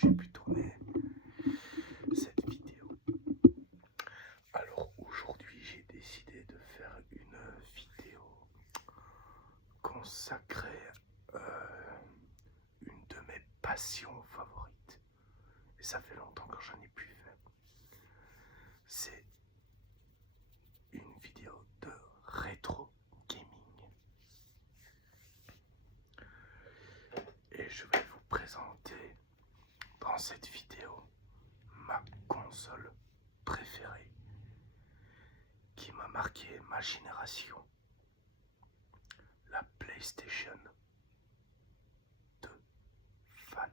j'ai pu tourner cette vidéo. Alors aujourd'hui j'ai décidé de faire une vidéo consacrée à une de mes passions favorites. Et ça fait longtemps que j'en ai plus fait. C'est une vidéo de rétro gaming. Et je vais vous présenter dans cette vidéo ma console préférée qui m'a marqué ma génération, la PlayStation 2 Fat.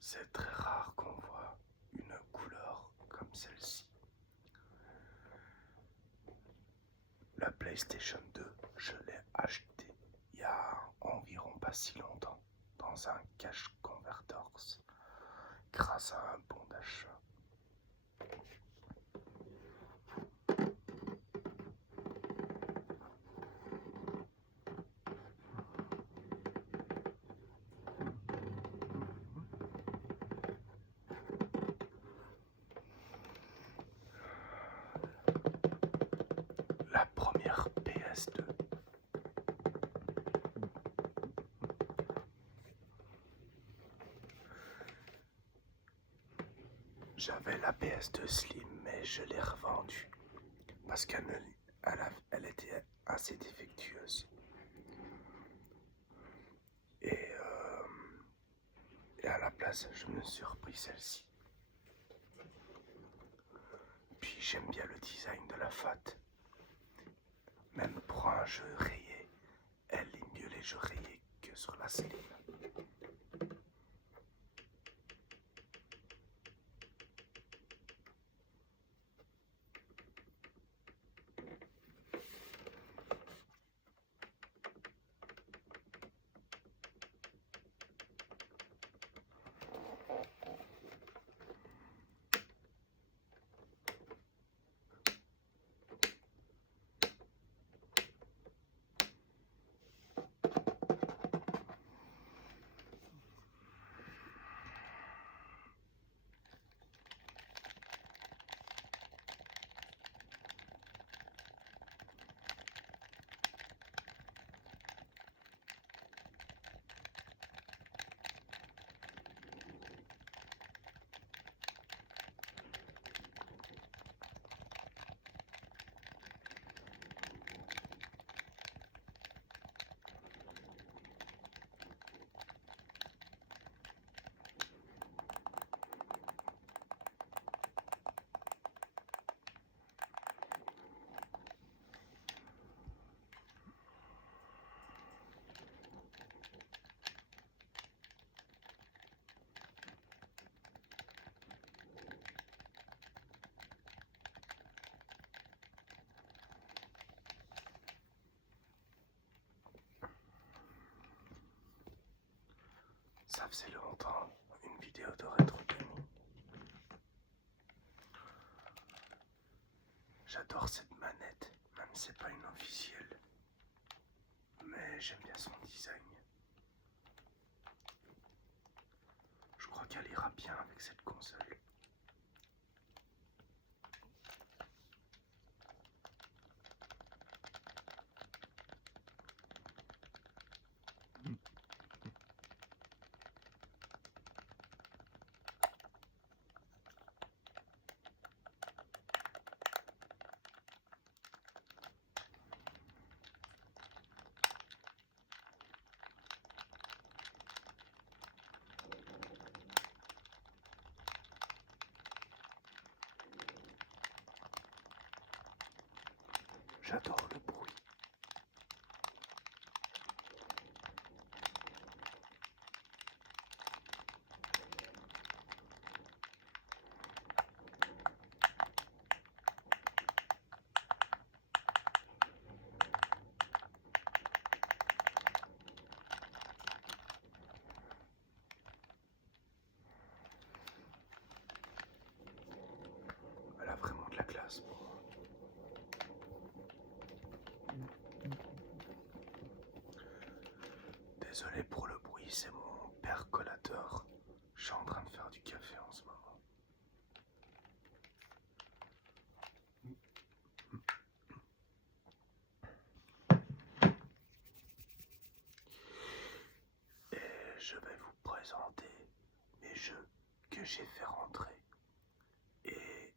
C'est très rare qu'on voit une couleur comme celle-ci. La PlayStation 2, je l'ai achetée il y a environ pas si longtemps dans un Cash Converters grâce à un bon d'achat. La première PS2. J'avais la PS2 Slim, mais je l'ai revendue parce qu'elle était assez défectueuse. Et à la place, je me suis repris celle-ci. Puis j'aime bien le design de la Fat. Même pour un jeu rayé, elle est mieux les jeux rayés que sur la Slim. Ça faisait longtemps, une vidéo de rétro gaming. J'adore cette manette, même si c'est pas une officielle. Mais j'aime bien son design. Je crois qu'elle ira bien avec cette console. J'adore le bruit. Elle a vraiment de la classe pour moi. Désolé pour le bruit, c'est mon percolateur. Je suis en train de faire du café en ce moment. Et je vais vous présenter mes jeux que j'ai fait rentrer. Et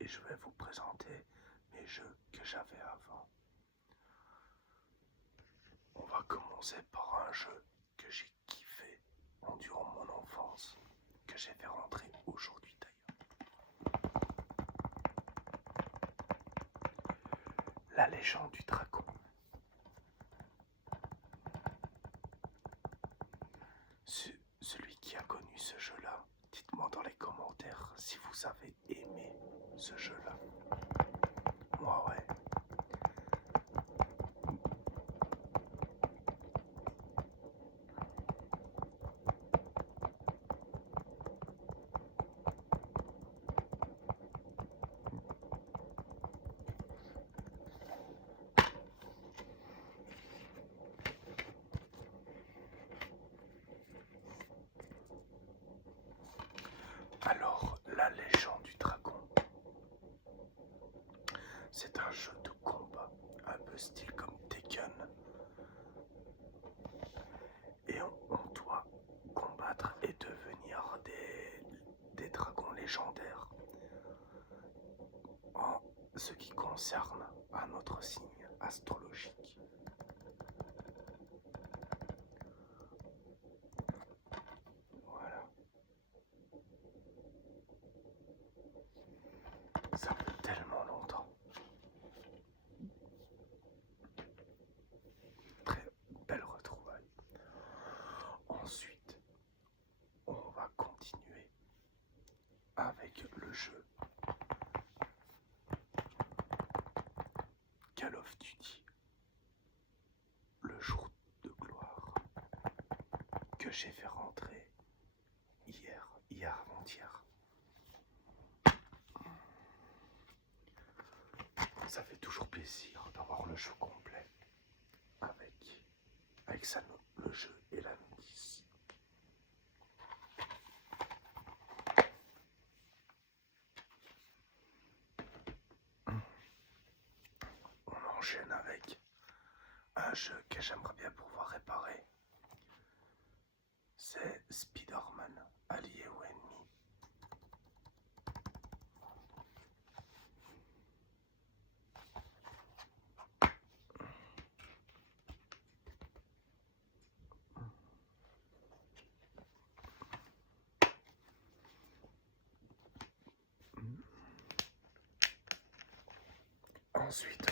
je vais vous présenter mes jeux que j'avais avant. On va commencer par un jeu que j'ai kiffé durant mon enfance, que j'ai fait rentrer aujourd'hui d'ailleurs. La légende du dragon. Celui qui a connu ce jeu-là, dites-moi dans les commentaires si vous avez aimé ce jeu-là. Moi, ouais. Alors, la légende du dragon, c'est un jeu de combat, un peu style comme Tekken. Et on doit combattre et devenir des dragons légendaires en ce qui concerne à notre signe astrologique. Voilà. Ça fait tellement longtemps. Très belle retrouvaille. Ensuite, on va continuer avec le jeu Call of Duty, le jour de gloire, que j'ai fait rentrer hier avant-hier. Ça fait toujours plaisir d'avoir le jeu complet avec ça, le jeu et la notice. On enchaîne avec un jeu que j'aimerais bien pouvoir réparer. C'est Spider-Man, allié ou ennemi. Ensuite,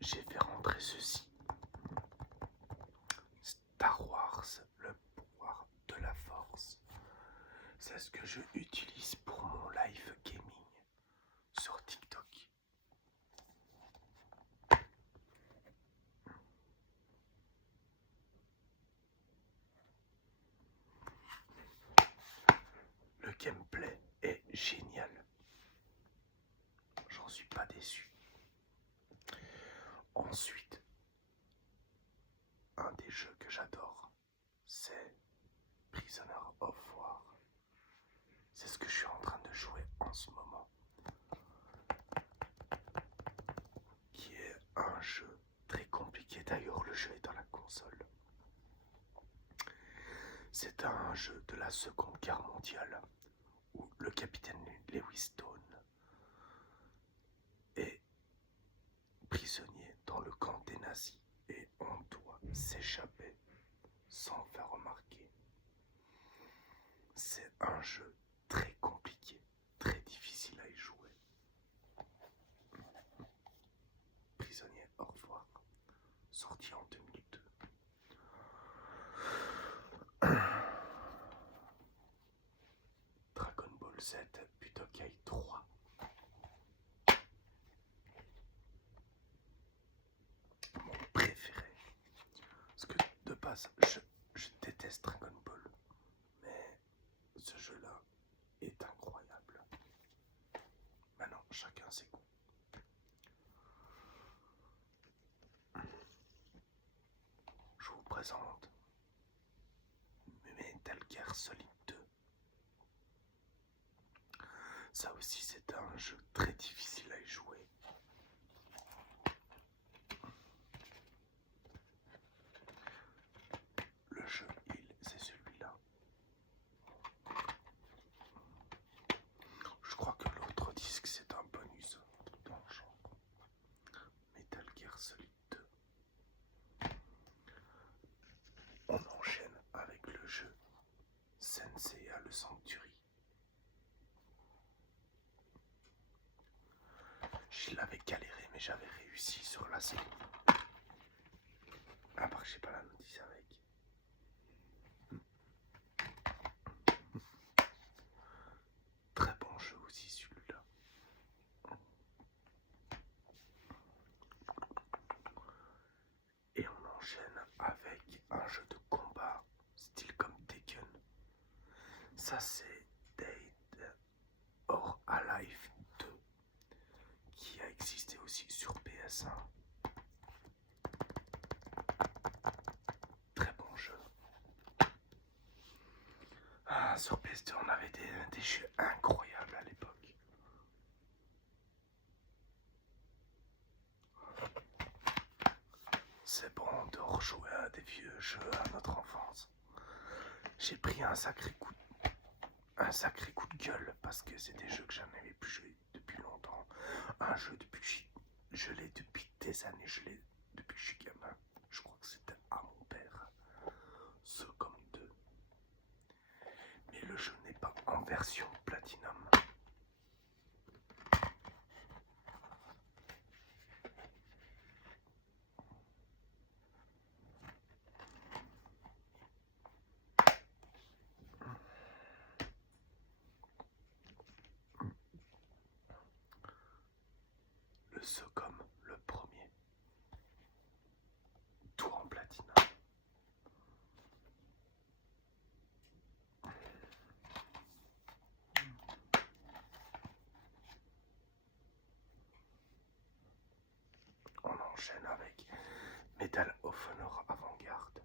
j'ai fait rentrer ceci. Star Wars, le pouvoir de la force. C'est ce que je utilise pour mon live gaming sur TikTok. Le gameplay est génial. J'en suis pas déçu. Ensuite, un des jeux que j'adore, c'est Prisoner of War. C'est ce que je suis en train de jouer en ce moment. Qui est un jeu très compliqué. D'ailleurs, le jeu est dans la console. C'est un jeu de la Seconde Guerre mondiale où le capitaine Lewis Stone est prisonnier dans le camp des nazis et on doit s'échapper sans faire remarquer. C'est un jeu très compliqué, très difficile à y jouer. sorti en 2002. Dragon Ball Z Budokai 3. Mon préféré. Parce que de base, je déteste Dragon Ball. Mais ce jeu-là est incroyable. Maintenant, chacun ses goûts. Je vous présente Metal Gear Solid 2. Ça aussi, c'est un jeu très difficile à y jouer. Le jeu, c'est celui-là. Je crois que l'autre disque, c'est un bonus dans le genre. Metal Gear Solid 2. On enchaîne avec le jeu Senseiya le Sanctuary. Je l'avais galéré, mais j'avais réussi sur la série. À part que j'ai pas la notice avec. Très bon jeu aussi celui-là. Et on enchaîne avec un jeu de combat style comme Tekken. Ça c'est Dead or Alive 2 qui a existé aussi sur PS1. Très bon jeu. Ah, sur PS2 on avait des jeux incroyables à l'époque. C'est bon de rejouer à des vieux jeux à notre enfance. J'ai pris un sacré coup de gueule parce que c'est des jeux que je n'avais plus joué depuis longtemps. Un jeu depuis que je l'ai depuis des années, je l'ai depuis que je suis gamin. Je crois que c'était à mon père. Socom 2. Mais le jeu n'est pas en version Platinum. Le Socom, le premier. Tout en Platinum. On enchaîne avec Medal of Honor Avant-Garde.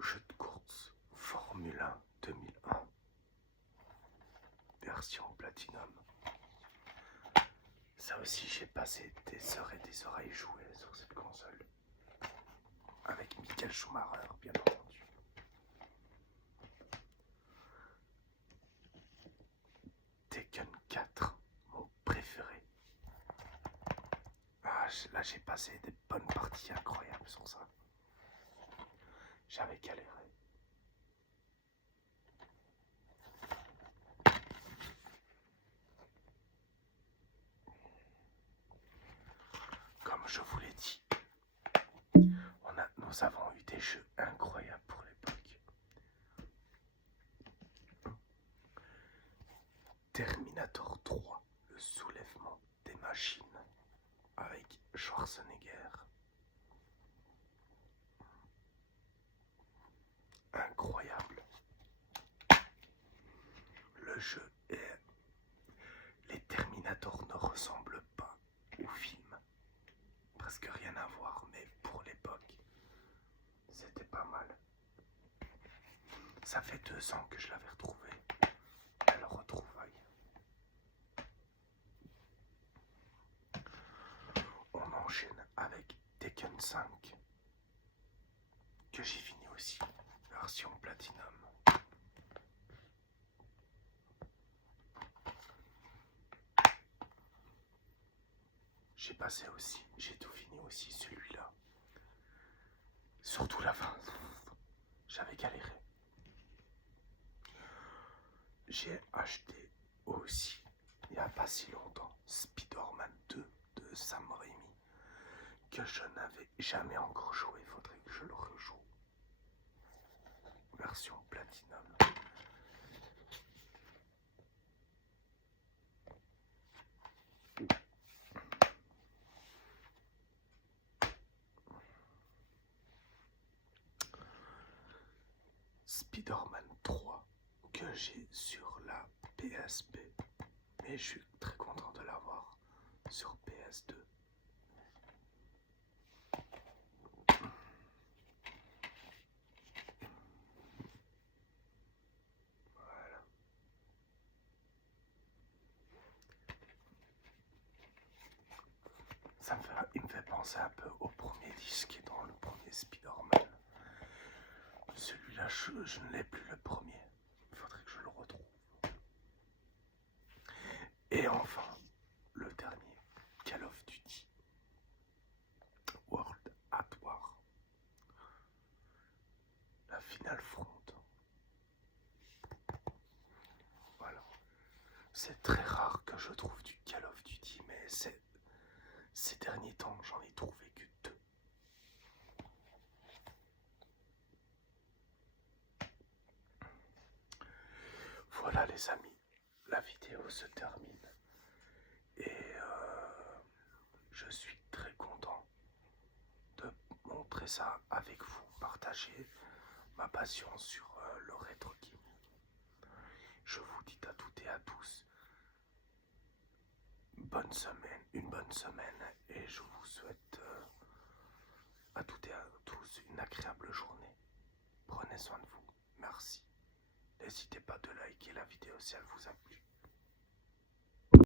Jeu de course Formule 1 2001. Version Platinum. Ça aussi, j'ai passé des heures et des heures à y jouer sur cette console. Avec Michael Schumacher, bien entendu. Tekken 4, mon préféré. Ah, là, j'ai passé des bonnes parties incroyables sur ça. J'avais galéré. Comme je vous l'ai dit, nous avons eu des jeux incroyables pour l'époque. Terminator 3, le soulèvement des machines, avec Schwarzenegger. Incroyable. Le jeu est... Les Terminators ne ressemblent pas au film. Presque rien à voir, mais pour l'époque, c'était pas mal. Ça fait 2 ans que je l'avais retrouvé. Elle retrouvaille. On enchaîne avec Tekken 5, que j'ai fini aussi, version Platinum. J'ai tout fini aussi celui-là. Surtout la fin. J'avais galéré. J'ai acheté aussi, il n'y a pas si longtemps, Spider-Man 2 de Sam Raimi, que je n'avais jamais encore joué. Il faudrait que je le rejoue. Version Platinum. Spider-Man 3 que j'ai sur la PSP, mais je suis très content de l'avoir sur PS2. Voilà. Il me fait penser un peu au premier disque dans le premier Spider-Man. Celui-là, je ne l'ai plus le premier. Il faudrait que je le retrouve. Et enfin, le dernier, Call of Duty World at War. La Final Front. Voilà. C'est très rare que je trouve du Call of Duty, mais ces derniers temps, j'en ai trouvé que 2. Voilà les amis, la vidéo se termine. Et je suis très content de montrer ça avec vous, partager ma passion sur le rétro gaming. Je vous dis à toutes et à tous une bonne semaine et je vous souhaite à toutes et à tous une agréable journée. Prenez soin de vous, merci. N'hésitez pas de liker la vidéo si elle vous a plu.